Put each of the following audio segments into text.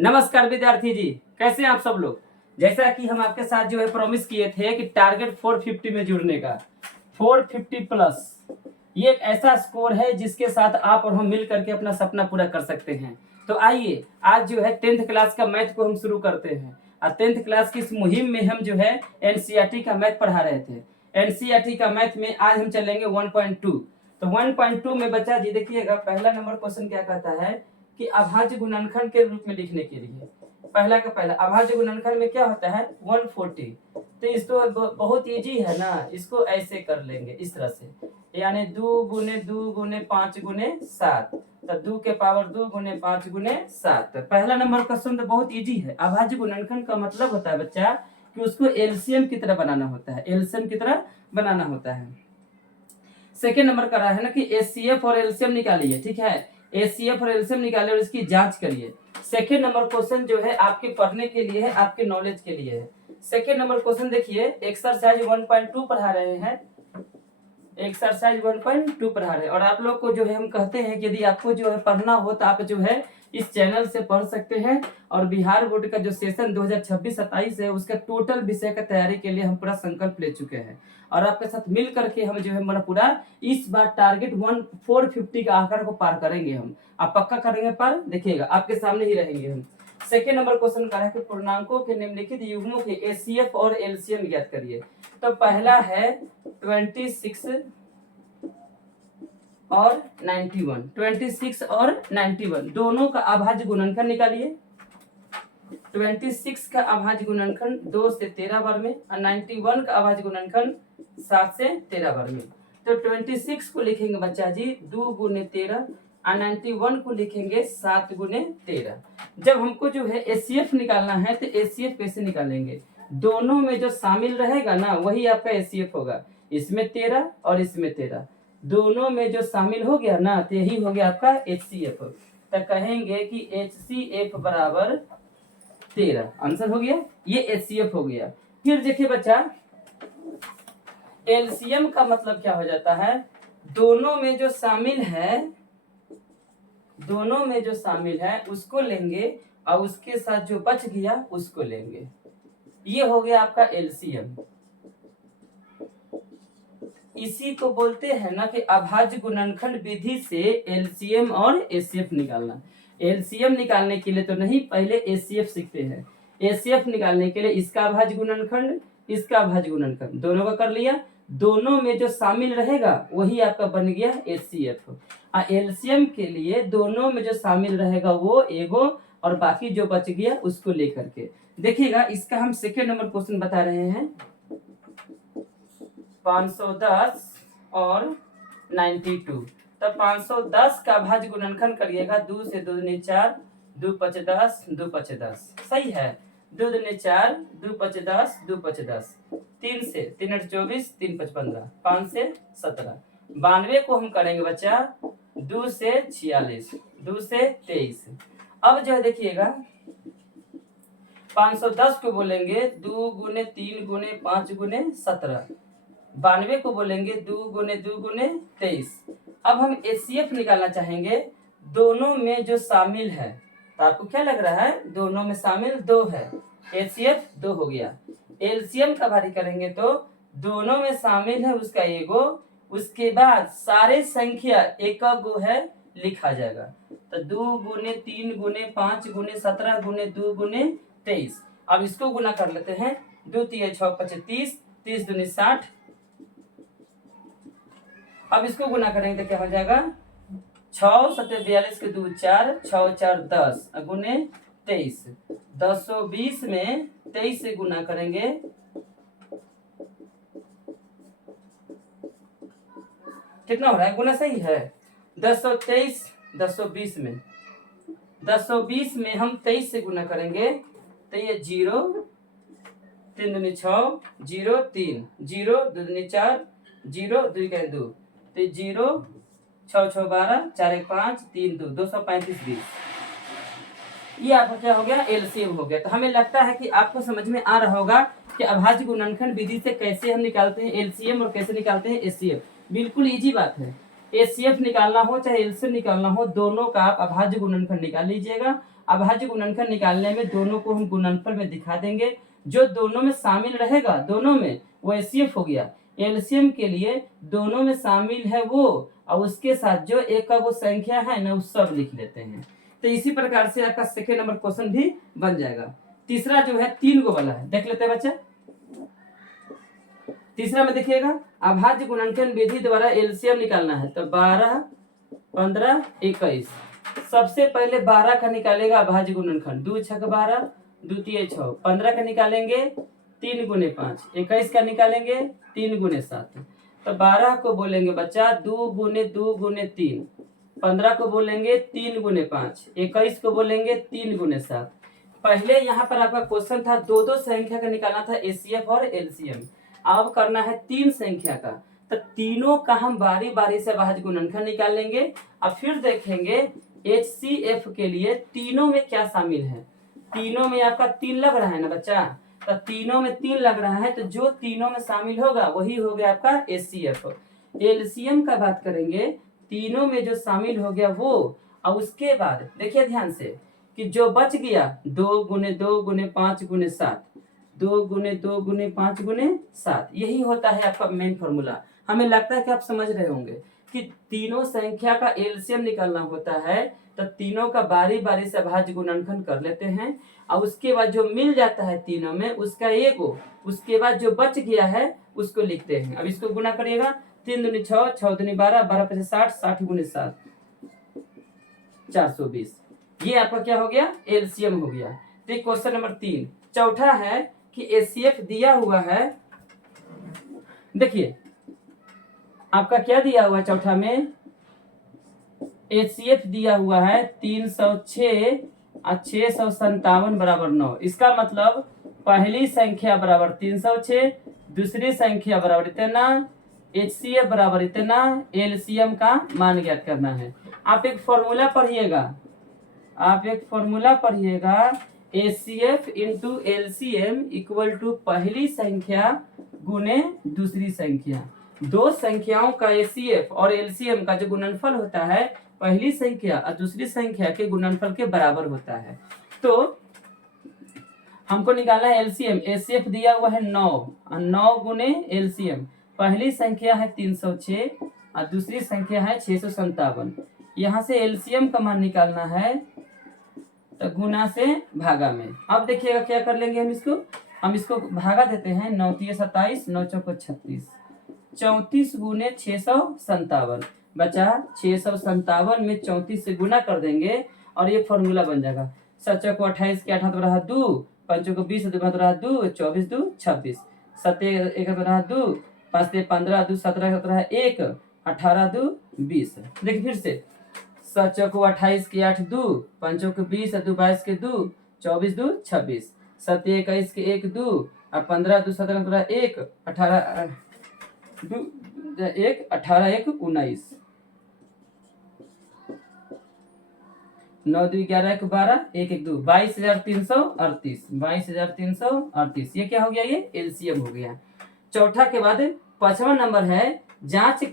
नमस्कार विद्यार्थी जी, कैसे हैं आप सब लोग। जैसा कि हम आपके साथ जो है प्रॉमिस किए थे कि टारगेट 450 में जुड़ने का, 450 प्लस ये एक ऐसा स्कोर है जिसके साथ आप और हम मिल करके अपना सपना पूरा कर सकते हैं। तो आइए आज जो है 10th क्लास का मैथ को हम शुरू करते हैं। और 10th क्लास की इस मुहिम में हम जो है एनसीईआरटी का मैथ पढ़ा रहे थे। एनसीईआरटी का मैथ में आज हम चलेंगे 1.2। तो 1.2 में बच्चा जी देखिएगा, पहला नंबर क्वेश्चन क्या कहता है कि अभाज्य गुणनखंड के रूप में लिखने के लिए पहला का पहला अभाज्य गुणनखंड में क्या होता है 140। तो इसको बहुत इजी है ना, इसको ऐसे कर लेंगे इस तरह से, यानी 2 गुने 5 गुने 7, तो 2 के पावर 2 गुने 5 गुने 7। पहला नंबर क्वेश्चन तो बहुत इजी है। अभाज्य गुणनखंड का मतलब होता है बच्चा कि उसको एलसीएम की तरह बनाना होता है, एलसीएम की तरह बनाना होता है। सेकेंड नंबर का रहा है ना कि एचसीएफ और एलसीएम निकालिए, ठीक है, एचसीएफ और एलसीएम निकालिए और इसकी जांच करिए। सेकेंड नंबर क्वेश्चन जो है आपके पढ़ने के लिए है, आपके नॉलेज के लिए है। सेकेंड नंबर क्वेश्चन देखिए, एक्सरसाइज 1.2 पढ़ा रहे हैं, एक्सरसाइज 1.2 पढ़ा रहे हैं। और आप लोग को जो है हम कहते हैं कि यदि आपको जो है पढ़ना हो तो आप जो है इस चैनल से पढ़ सकते हैं। और बिहार बोर्ड का जो सेशन 2026-27 है उसका टोटल विषय का तैयारी के लिए हम पूरा संकल्प ले चुके हैं। और आपके साथ मिल करके हम जो है हमारा पूरा इस बार टारगेट 450 का आंकड़ा को पार करेंगे। हम आप पक्का करेंगे पार, देखिएगा आपके सामने ही रहेंगे हम। सेकेंड नंबर क्वेश्चन का है कि पूर्णांकों के निम्नलिखित युग्मों के एचसीएफ और एलसीएम ज्ञात करिए। तो पहला है 26 और 91, 26 और 91 दोनों का अभाज्य गुणनखंड निकालिए। 26 का अभाज्य गुणनखंड 2 से 13 बार में और 91 का अभाज्य गुणनखंड 7 से 13 बार में। तो 26 को लिखेंगे बच्चा जी 2 गुने 13 और 91 को लिखेंगे 7 गुने 13। जब हमको जो है एचसीएफ निकालना है तो एचसीएफ कैसे निकालेंगे, दोनों में जो शामिल रहेगा ना वही आपका एचसीएफ होगा। इसमें 13 और इसमें 13, दोनों में जो शामिल हो गया ना तो यही हो गया आपका एचसीएफ। तो कहेंगे कि एचसीएफ बराबर 13, आंसर हो गया, ये एचसीएफ हो गया। फिर देखिए बच्चा, एलसीएम का मतलब क्या हो जाता है, दोनों में जो शामिल है, दोनों में जो शामिल है उसको लेंगे और उसके साथ जो बच गया उसको लेंगे। ये हो गया आपका एलसीएम। इसी को बोलते हैं ना कि अभाज्य गुणनखंड विधि से एलसीएम और एचसीएफ निकालना। एलसीएम निकालने के लिए तो नहीं, पहले एचसीएफ सीखते हैं। एचसीएफ निकालने के लिए इसका अभाज्य गुणनखंड, इसका अभाज्य गुणनखंड दोनों का कर लिया, दोनों में जो शामिल रहेगा वही आपका बन गया एचसीएफ। और एलसीएम के लिए दोनों में जो शामिल रहेगा वो एगो और बाकी जो बच गया उसको लेकर के देखिएगा। इसका हम सेकेंड नंबर क्वेश्चन बता रहे हैं, 510 और 92। तब 510 का अभाज्य गुणनखंड करिएगा, 2 से 2 दूनी 4, 2 5 10, 2 5 10, सही है। 2 दूनी 4, 2 5 10, 2 5 10, 3 से 3 8 24, 3 5 15, 5 से 17। 92 को हम करेंगे बच्चा 2 से 46, 2 से 23। अब जो है देखिएगा 510 को बोलेंगे 2 गुने 3 गुने 5 गुने 17, 92 को बोलेंगे 2 गुने 2 गुने 23। अब हम एचसीएफ निकालना चाहेंगे, दोनों में जो शामिल है, तो आपको क्या लग रहा है, दोनों में शामिल 2 है, एचसीएफ 2 हो गया। एलसीएम का भारी करेंगे तो दोनों में शामिल है उसका एगो, उसके बाद सारे संख्या एक गो है लिखा जाएगा। तो 2 गुने 3 गुने 5 गुने 17 गुने 2 गुने 23। अब इसको गुना कर लेते हैं, 2 3 6 25, 30 दूनी 60। अब इसको गुना करेंगे तो क्या हो जाएगा, 6 7 42 के 2 4, 6 4 10 गुने 23, 1020 में 23 से गुना करेंगे, कितना हो रहा है, गुना सही है, 1023 1020 में, 1020 में हम 23 से गुना करेंगे तो ये 0 3 दूनी 6, 0 3, 0 2 दूनी 4, 0 2 के 2, तो 0 6 6 12, 4 1 5, 3 2, 235 20। ये आपका क्या हो गया, एलसीएम हो गया। तो हमें लगता है कि आपको समझ में आ रहा होगा कि अभाज्य गुणनखंड विधि से कैसे हम निकालते हैं एलसीएम और कैसे निकालते हैं एचसीएफ। बिल्कुल इजी बात है, एचसीएफ निकालना हो चाहे एलसीएम निकालना हो, दोनों का आप अभाज्य गुणनखंड निकाल लीजिएगा अभाज्य गुणनखंड निकालने में दोनों को हम गुणनफल में दिखा देंगे। जो दोनों में शामिल रहेगा, दोनों में, वो एचसीएफ हो गया। एलसीएम के लिए दोनों में शामिल है वो, और उसके साथ जो एक का वो संख्या है ना, वो सब लिख लेते हैं। तो इसी प्रकार से आपका सेकेंड नंबर क्वेश्चन भी बन जाएगा। तीसरा जो है 3 को वाला है, देख लेते हैं बच्चा। तीसरा में देखिएगा, अभाज्य गुणनखंड विधि द्वारा एलसीएम निकालना है। तो 12, 15, 21। सबसे पहले 12 का निकालेगा अभाज्य गुणनखंड। 2 छक 12, 2 तिये 6। 15 का निकालेंगे 3 गुने 5। 21 का निकालेंगे 3 गुने 7। तो 12 को बोलेंगे बच्चा 2 गुने 2 गुने 3। 15 को बोलेंगे 3 गुने 5। 21 को बोलेंगे 3 गुने 7। पहले यहाँ पर आपका क्वेश्चन था दो दो संख्या का निकालना था, एचसीएफ और एलसीएम। अब करना है 3 संख्या का। तो तीनों का हम बारी बारी से अभाज्य गुणनखंड निकाल लेंगे और फिर देखेंगे एचसीएफ के लिए तीनों में क्या शामिल है। तीनों में आपका 3 लग रहा है ना बच्चा, तो तीनों में 3 लग रहा है, तो जो तीनों में शामिल होगा वही हो गया आपका एचसीएफ। एलसीएम का बात करेंगे, तीनों में जो शामिल हो गया वो, और उसके बाद देखिए ध्यान से कि जो बच गया 2 गुने 2 गुने 5 गुने 7। 2 गुने 2 गुने 5 गुने 7, यही होता है आपका मेन फॉर्मूला। हमें लगता है कि आप समझ रहे होंगे कि तीनों संख्या का एलसीएम निकालना होता है, तो तीनों का बारी बारी से अभाज्य गुणनखंड कर लेते हैं, और उसके बाद जो मिल जाता है तीनों में उसका एक हो, उसके बाद जो बच गया है उसको लिखते हैं। अब इसको गुना करिएगा, 3 दूनी 6, 6 दूनी 12, 12 पचे 60, 60 गुने 7, 420। ये आपका क्या हो गया, एलसीएम हो गया। तो क्वेश्चन नंबर 3। चौथा है कि एचसीएफ दिया हुआ है। देखिए आपका क्या दिया हुआ है चौथा में, एचसीएफ दिया हुआ है 306 और 657 बराबर 9। इसका मतलब पहली संख्या बराबर 306, दूसरी संख्या बराबर इतना, एचसीएफ बराबर इतना, एलसीएम का मान ज्ञात करना है। आप एक फॉर्मूला पढ़िएगा, HCF into LCM equal to पहली संख्या गुने दूसरी संख्या। दो संख्याओं का एचसीएफ और एलसीएम का जो गुणनफल होता है पहली संख्या और दूसरी संख्या के गुणनफल के बराबर होता है। तो हमको निकालना है एलसीएम। एचसीएफ दिया हुआ है 9 और 9 गुने एलसीएम। पहली संख्या है 306 और दूसरी संख्या है 657। यहाँ से एलसीएम का मान निकालना है, तो गुना से भागा में। अब देखिएगा क्या कर लेंगे हम इसको भागा देते हैं। 9 तिये 27, 9 चौको 36, 34 गुने 657 बचा। 657 में 34 से गुना कर देंगे और ये फॉर्मूला बन जाएगा। 7 चौको 28 के 8 रहा 2, 5 को 20 2 रहा 2, 24 2 26, 7 1 रहा 2, 5 15 2 17 17 1, 18 2 20। देखिए फिर से 7 चौको 28 के 8 2, 5 को 20 2 22 के 2, 24 2 26, 7 21 के 1 2 और 15 2 17 17 1, 18 2 1 18 1 19, 9 2 11 1 12 1 1 2 22,338, 22,338। ये क्या हो गया, ये एलसीएम हो गया। चौथा के बाद 5वां नंबर है, जांच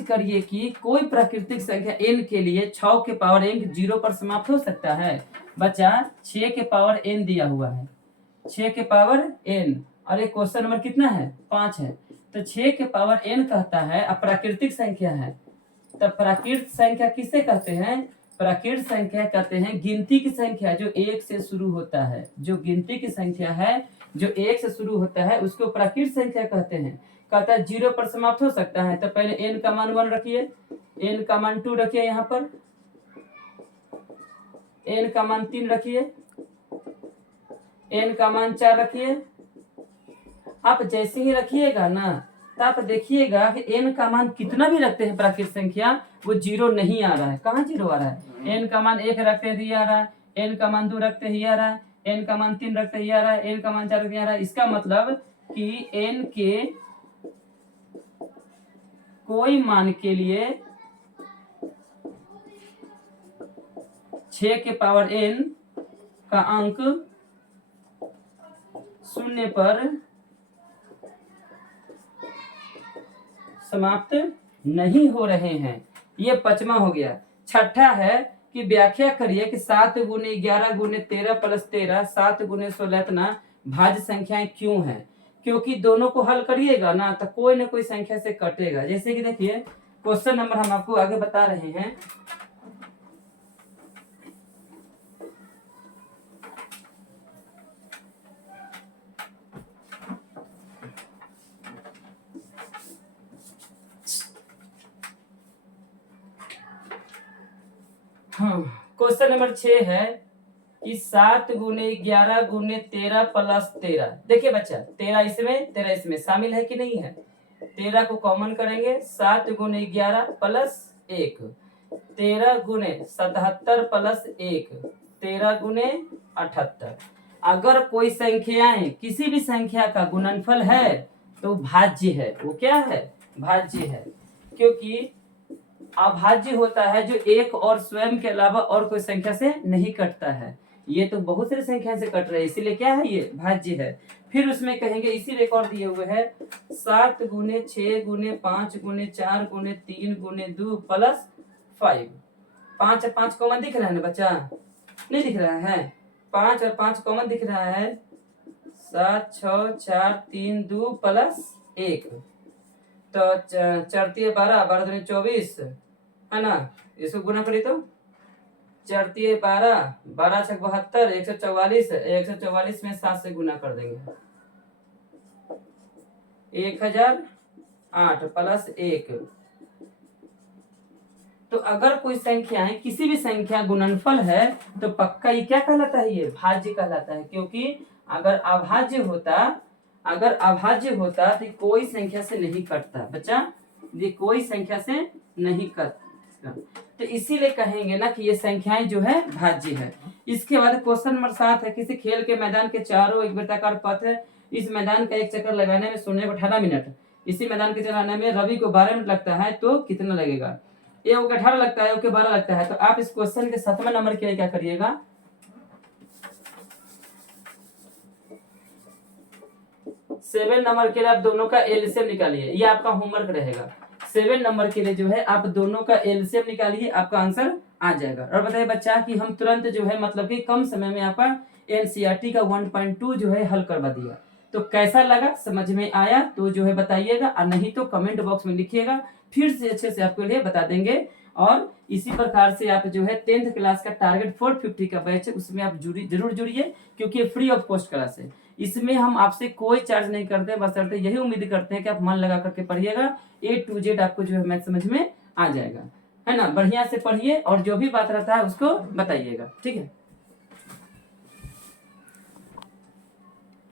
करिए कि कोई प्राकृतिक संख्या n के लिए 6 के पावर n 0 पर समाप्त हो सकता है। बच्चा 6 के पावर n दिया हुआ है, 6 के पावर n, और ये क्वेश्चन नंबर कितना है, 5 है। तो 6 के पावर n कहता है, अब प्राकृतिक संख्या है। तो प्राकृत संख्या किसे कहते हैं, प्राकृत संख्या कहते हैं गिनती की संख्या जो 1 से शुरू होता है। जो गिनती की संख्या है जो 1 से शुरू होता है उसको प्राकृत संख्या कहते हैं। कहता है 0 पर समाप्त हो सकता है। तो पहले n का मान 1 रखिए, n का मान 2 रखिए, यहाँ पर n का मान 3 रखिए, n का मान 4 रखिए। आप जैसे ही रखिएगा ना, तो आप देखिएगा कि n का मान कितना भी रखते हैं प्राकृत संख्या, वो 0 नहीं आ रहा है। कहाँ 0 आ रहा है, n का मान 1 रखते हैं तो ये आ रहा है, n का मान 2 रखते हैं ये आ रहा है, n का मान 3 रखते हैं ये आ रहा है, n का मान 4 रखते हैं ये आ रहा है। इसका मतलब कि n के कोई मान के लिए 6 के पावर n का अंक 0 पर समाप्त नहीं हो रहे हैं। ये 5वां हो गया। छठा है कि व्याख्या करिए कि 7 गुने 11 गुने 13 प्लस 13 7 गुने 16 इतना भाज्य संख्याएं क्यों हैं? क्योंकि दोनों को हल करिएगा ना तो कोई ना कोई संख्या से कटेगा। जैसे कि देखिए क्वेश्चन नंबर हम आपको आगे बता रहे हैं। हाँ, क्वेश्चन नंबर 6 है कि 7 गुने 11 गुने 13 प्लस 13। देखिए बच्चा 13 इसमें शामिल है कि नहीं है? 13 को कॉमन करेंगे, 7 गुने 11 प्लस 1, 13 गुने 77 प्लस 1, 13 गुने 78। अगर कोई संख्याएं किसी भी संख्या का गुणनफल है तो भाज्य है। वो क्या है? भाज्य है। क्योंकि अभाज्य होता है जो एक और स्वयं के अलावा और कोई संख्या से नहीं कटता है। ये तो बहुत सारी संख्या से कट रहे हैं, इसीलिए क्या है? ये भाज्य है। फिर उसमें कहेंगे इसी रिकॉर्ड दिए हुए है 7 गुने 6 गुने 5 गुने 4 गुने 3 गुने 2 प्लस 5। 5 और 5 कॉमन दिख रहा है ना बच्चा? नहीं दिख रहा है? 5 और 5 कॉमन दिख रहा है। 7 6 4 3 2 प्लस 1 तो 4 3 12 12 दूनी 24 है ना। इसको गुना करिए तो 4 3 12 12 6 72 144। 144 में 7 से गुना कर देंगे 1008 प्लस 1। तो अगर कोई संख्याएं किसी भी संख्या गुणनफल है तो पक्का ये क्या कहलाता है? ये भाज्य कहलाता है। क्योंकि अगर अभाज्य होता तो कोई संख्या से नहीं कटता बच्चा, ये कोई संख्या से नहीं कटता। तो इसीलिए कहेंगे ना कि ये संख्याएं जो है भाज्य है। इसके बाद क्वेश्चन नंबर 7 है किसी खेल के मैदान के चारों एक वृत्ताकार पथ है। इस मैदान का एक चक्कर लगाने में सोने को 18 मिनट, इसी मैदान के चलाने में रवि को 12 मिनट लगता है तो कितना लगेगा? ये ओके 18 लगता है, ओके 12 लगता है। तो आप इस क्वेश्चन के 7वें नंबर के लिए क्या करिएगा? 7 नंबर के लिए आप दोनों का एलसीएम निकालिए। ये आपका होमवर्क रहेगा। 7 नंबर के लिए जो है आप दोनों का एलसीएम निकालिए, आपका आंसर आ जाएगा। और बताइए बच्चा कि हम तुरंत जो है मतलब कि कम समय में आपका एनसीईआरटी का 1.2 जो है हल करवा दिया। तो कैसा लगा, समझ में आया तो जो है बताइएगा, और नहीं तो कमेंट बॉक्स में लिखिएगा, फिर से अच्छे से आपके लिए बता देंगे। और इसी प्रकार से आप जो है 10th क्लास का टारगेट 450 का बैच है, उसमें आप जरूर जुड़िए, क्योंकि ये फ्री ऑफ कॉस्ट क्लास है। इसमें हम आपसे कोई चार्ज नहीं करते, बस यही उम्मीद करते हैं कि आप मन लगा करके पढ़िएगा। A to Z आपको जो है मैथ समझ में आ जाएगा, है ना। बढ़िया से पढ़िए और जो भी बात रहता है उसको बताइएगा, ठीक है।